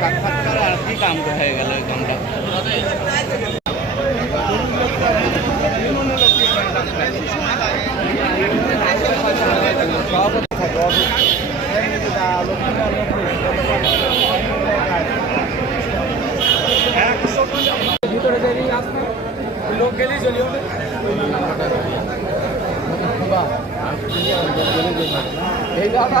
সাক্ষাৎকার আর কি কাম হয়ে গেল এই কামটা ভিতরে দেরি আসবে লোক গেলেই চলি হবে এই দাদা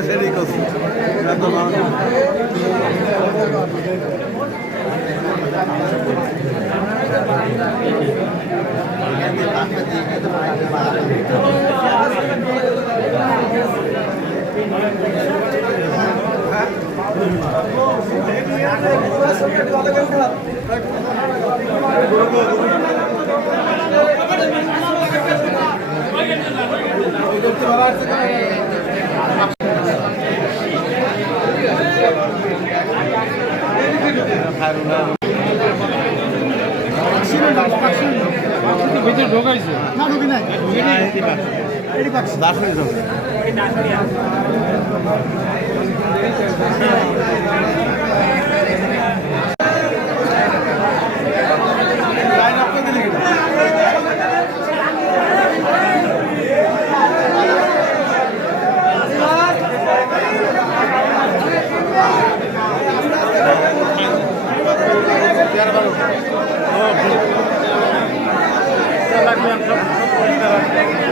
seríkos. দার্শনিক জমি লাগবে সব পরিষ্কার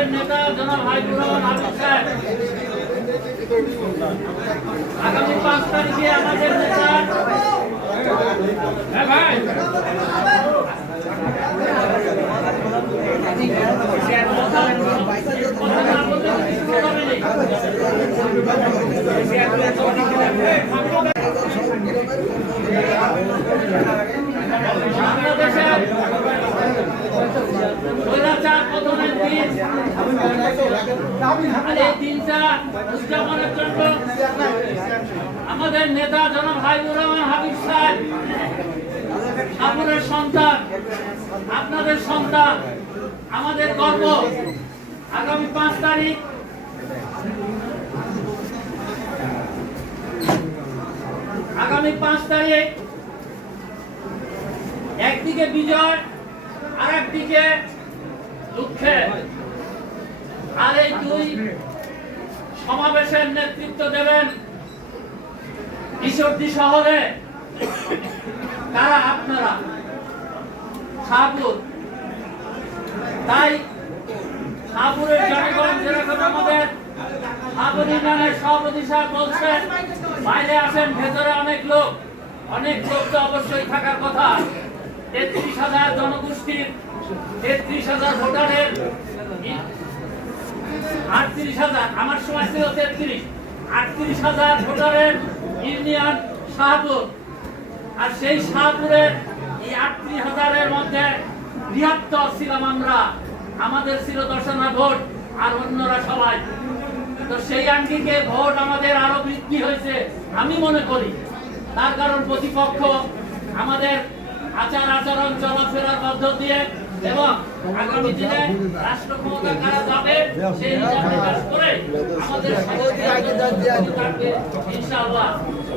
আমাদের নেতা জনাব হাইবুর রহমান হাবিব সাহেব আগামী পাঁচ তারিখে আমাদের নেতা হ্যাঁ ভাই। কথা না বললে কিছু হবে না। বাংলাদেশের স্বৈরাচার পতনের দিন আমাদের নেতা জনাব হাইবুর রহমান হাবিব সাহেব আপনাদের সন্তান আপনাদের সন্তান, আমাদের গর্ব। আগামী পাঁচ তারিখ আগামী পাঁচ তারিখ একদিকে বিজয় আর একদিকে দুঃখের। আর এই দুই সমাবেশের নেতৃত্ব দেবেন ঈশ্বরদী শহরে। কারা আপনারা তাই জনগণ আমাদের বলছেন বাইরে আসেন ভেতরে অনেক লোক। অনেক অবশ্যই থাকার কথা। তেত্রিশ হাজার জনগোষ্ঠীর, তেত্রিশ হাজার ভোটারের আটত্রিশ হাজার, আমার সময় ছিল তেত্রিশ। আটত্রিশ হাজার ভোটারের ইউনিয়ন শাহপুর। আর সেই শাহপুরের এই আটত্রিশ হাজারের মধ্যে বৃহত্তর ছিলাম আমরা। আমাদের ছিল দশনা ভোট আর অন্যরা সবাই। তো সেই আঙ্গিকে ভোট আমাদের আরও বৃদ্ধি হয়েছে, আমি মনে করি। তার কারণ প্রতিপক্ষ আমাদের আচার আচরণ চলাফেরার মধ্য দিয়ে এবং আগামী দিনে রাষ্ট্র ক্ষমতা কারা যাবে সেই হিসাব নিকাশ করে আমাদের থাকবে ইনশাআল্লাহ।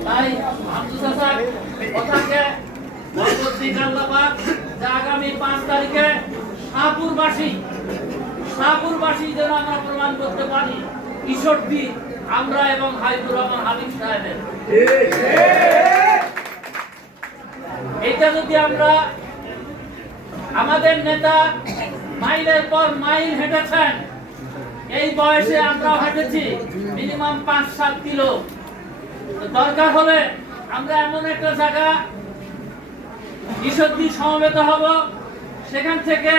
তাই আব্দুল হাসান কথাকে বরকতিক আল্লাহ পাক যে আগামী পাঁচ তারিখে শাহপুরবাসী শাহপুরবাসী যেন আমরা প্রমাণ করতে পারি ঈশ্বরদী আমরা এবং হাইবুর রহমান হাবিব সাহেবের। এটা যদি আমরা আমাদের নেতা মাইলের পর মাইল হেঁটেছেন। এই বয়সে আমরা হেঁটেছি, মিনিমাম পাঁচ সাত কিলো। দরকার হলে আমরা এমন একটা জায়গা ঈশ্বরদী সমবেত হব, সেখান থেকে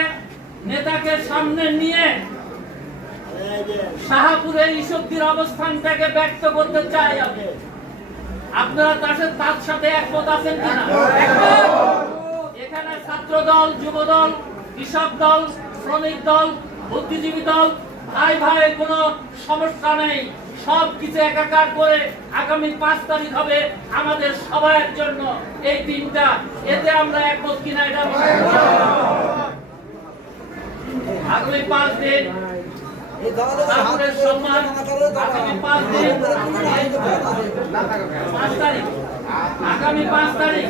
নেতাকে সামনে নিয়ে শাহাপুরের ঈশ্বরদীর অবস্থানটাকে ব্যক্ত করতে চাই আমি। আপনারা তার সাথে একমত আছেন কিনা? এখানে ছাত্র দল যুব দল কৃষক দল, শ্রমিক দল, বুদ্ধিজীবী দল, ভাই ভাই, কোনো সমস্যা নেই। সব কিছু একাকার করে আগামী পাঁচ তারিখ হবে আমাদের সবার জন্য এই দিনটা। এতে আমরা একমত কিনা এটা আগামী পাঁচ দিন ঠাকুরের পাঁচ তারিখ আগামী পাঁচ তারিখ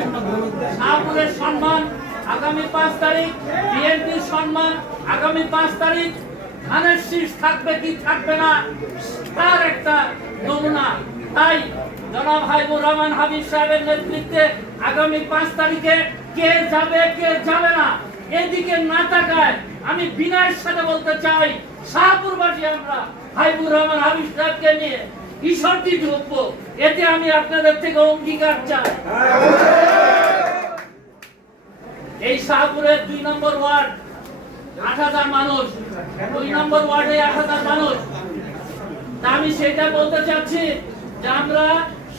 শাহপুরের সম্মান আগামী পাঁচ তারিখ বিএনপির সম্মান আগামী পাঁচ তারিখ ধানের শীষ থাকবে কি থাকবে না তার একটা নমুনা তাই জনাব হাইবুর রহমান হাবিব সাহেবের নেতৃত্বে আগামী পাঁচ তারিখে কে যাবে কে যাবে না এদিকে না তাকায় আমি বিনয়ের সাথে বলতে চাই শাহপুরবাসী আমরা, হাইবুর রহমান, হাবিব সাহেবকে নিয়ে ঈশ্বরটি এতে আমি আপনাদের থেকে অঙ্গীকার চাই। এই শাহপুরের দুই নম্বর ওয়ার্ড, আট হাজার মানুষ। দুই নম্বর ওয়ার্ডে আট হাজার মানুষ। আমি সেটা বলতে চাচ্ছি যে আমরা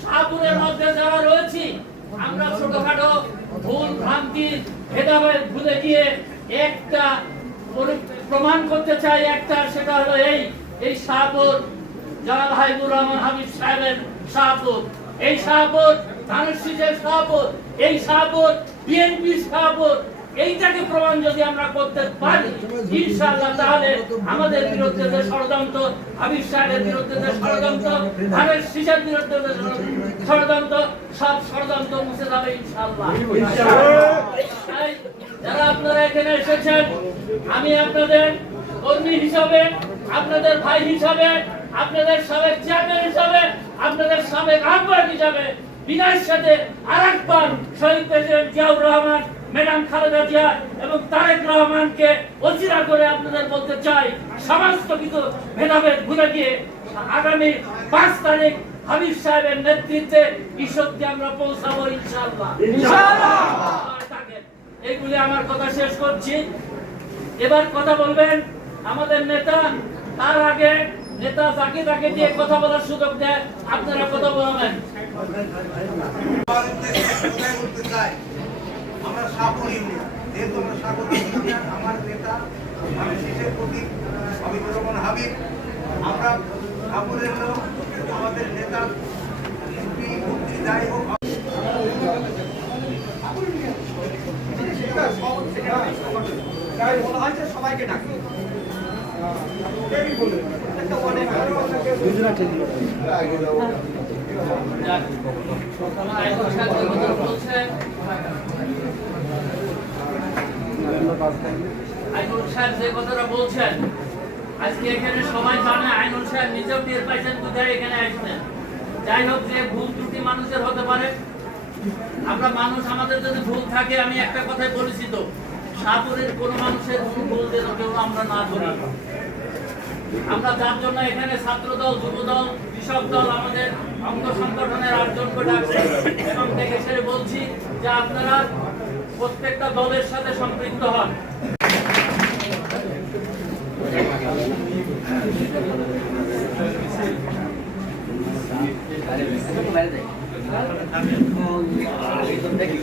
শাহপুরের মধ্যে যারা রয়েছি, আমরা ছোটখাটো ভুল ভ্রান্তি, ভেদাভেদ ভুলে গিয়ে একটা প্রমাণ করতে চাই একটা, সেটা হলো এই এই শাহপুর জনাব হাইবুর রহমান হাবিব সাহেবের শাহপুর এই শাহপুর ধানসিজের শাহপুর এই শাহপুর বিএনপি শাহপুর এইটাকে প্রমাণ যদি আমরা করতে পারি, ইনশাআল্লাহ তাহলে আমাদের বিরুদ্ধে যে ষড়যন্ত্র সাহেবের বিরুদ্ধে যে ষড়যন্ত্র, ধানের শীষের বিরুদ্ধে যে ষড়যন্ত্র, সব ষড়যন্ত্র মুছে যাবে ইনশাআল্লাহ। যারা আপনারা এখানে এসেছেন, আমি আপনাদের কর্মী হিসাবে, আপনাদের ভাই হিসাবে, আপনাদের সাবেক চেয়ারম্যান হিসাবে, আপনাদের সাবেক আহ্বায়ক হিসাবে বিনয়ের সাথে আরেকবার শহীদ প্রেসিডেন্ট জিয়াউর রহমান ম্যাডাম খালেদা জিয়া এবং তারেক রহমানকে অচিরা করে আপনাদের বলতে চাই সমস্ত কিছু ভেদাভেদ ভুলে গিয়ে আগামী পাঁচ তারিখ হাবিব সাহেবের নেতৃত্বে ঈশ্বরকে আমরা পৌঁছাবো ইনশাআল্লাহ থাকেন। এইগুলি আমার কথা শেষ করছি এবার কথা বলবেন আমাদের নেতা তার আগে নেতা যাকে তাকে দিয়ে কথা বলার সুযোগ দেয় আপনারা কথা বলবেন আমার সাপুর ইউনিয়ন যেহেতু আমরা সাপুর ইউনিয়ন আমার নেতা মানে শেষের প্রতি হাবিবুর রহমান হাবিব আমরা সাপুরের লোক আমাদের নেতা এমপি মন্ত্রী যাই হোক আইনুল সাহেব যে কথাটা বলছেন, আজকে এখানে সবাই জানে আইনুল সাহেব নিজেও টের পাইছেন কোথায় এখানে আসছেন। যাই হোক, যে ভুল ত্রুটি মানুষের হতে পারে, আমরা মানুষ, আমাদের যদি ভুল থাকে, আমি একটা কথাই বলেছি তো, সাপুরের কোনো মানুষের কোনো ভুল যেন কেউ আমরা না ধরি। আমরা যার জন্য এখানে ছাত্র দল যুব দল কৃষক দল, আমাদের অঙ্গ সংগঠনের আটজনকে ডাকছে, এবং দেখে সেরে বলছি যে আপনারা প্রত্যেকটা দলের সাথে সম্পৃক্ত হন। দেখি